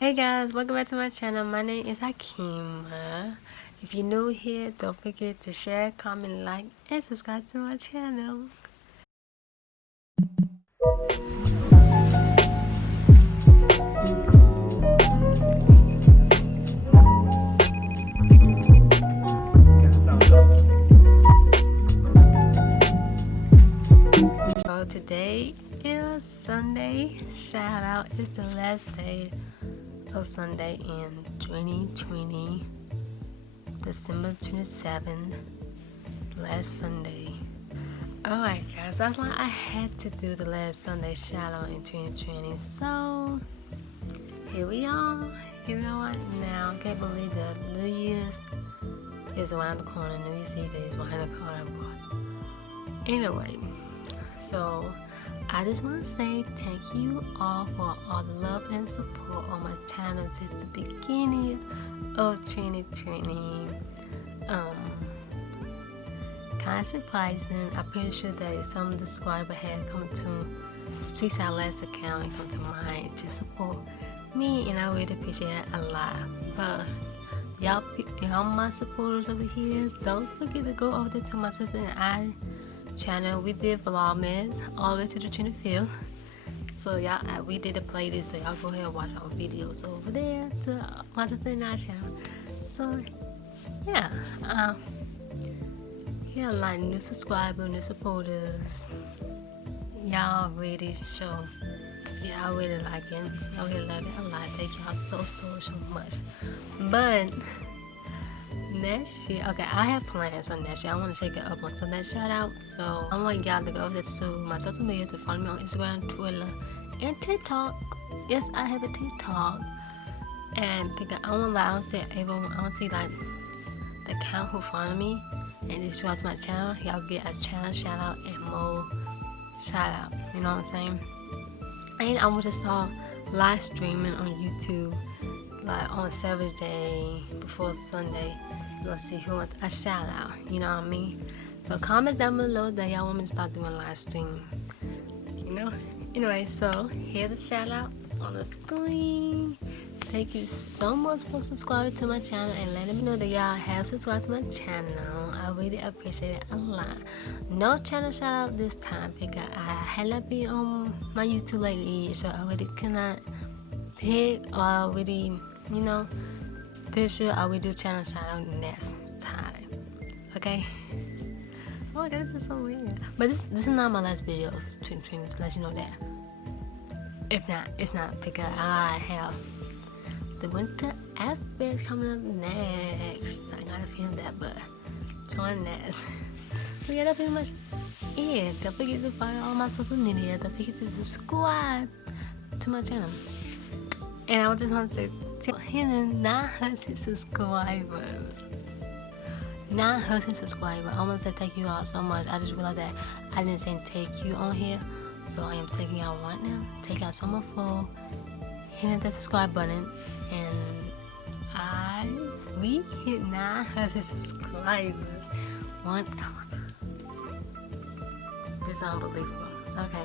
Hey guys, welcome back to my channel. My name is Hakeem. If you're new here, don't forget to share, comment, like, and subscribe to my channel. So today is Sunday. Shout out. It's the last day of Sunday in 2020, December 27th, last Sunday. Alright guys, I had to do the last Sunday shout out in 2020. So here we are. You know what? Now I can't believe that New Year's is around the corner. New Year's Eve is around the corner. Anyway, so I just want to say thank you all for all the love and support on my channel since the beginning of 2020. Kind of surprising. I'm pretty sure that some of the subscribers had come to Kimstylex account and come to mine to support me, and I really appreciate it a lot. But y'all my supporters over here, don't forget to go over there to my sister and I channel. We did vlogmas all the way to the 25th. So y'all, we did a playlist, so y'all go ahead and watch our videos over there to my sister and I channel. So yeah, yeah, like new subscribers, new supporters. Y'all really show. Yeah, I really like it. I really love it a lot. Thank y'all so much. But next year, okay, I have plans on next year. I want to shake it up on some of that shout out. So I want y'all to go over to my social media to follow me on Instagram, Twitter, and TikTok. Yes, I have a TikTok. And because I don't see everyone, I don't see like the account who follow me and just shout out to my channel. Y'all get a channel shout out and more shout out. You know what I'm saying? And I want to start live streaming on YouTube, like on Saturday before Sunday. Let's see who wants a shout out. You know what I mean? So comment down below that y'all want me to start doing live stream. You know? Anyway, so here's the shout out on the screen. Thank you so much for subscribing to my channel and letting me know that y'all have subscribed to my channel. I really appreciate it a lot. No channel shout out this time because I had not been on my YouTube lately, so I really cannot pick or really, you know, pretty sure I will do channel shout out next time. Okay? Oh my god, this is so weird. But this is not my last video of 2020, to let you know that. If not, it's not because I have the winter outfit coming up next. I gotta film that, but join that. So yeah, that's pretty much it. Don't forget to follow all my social media. Don't forget to subscribe to my channel. And I just want to say, hitting 900 subscribers. 900 subscribers. I want to say thank you all so much. I just realized that I didn't say thank you on here, so I am thanking y'all right now. Thank y'all so much for hitting that subscribe button, and we hit 900 subscribers 1 hour. This is unbelievable. Okay,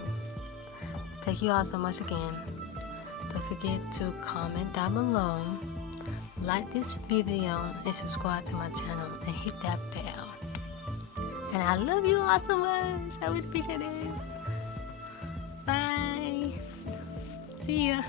thank you all so much again. Don't forget to comment down below, like this video, and subscribe to my channel and hit that bell. And I love you all so much. I would appreciate it. Bye. See ya.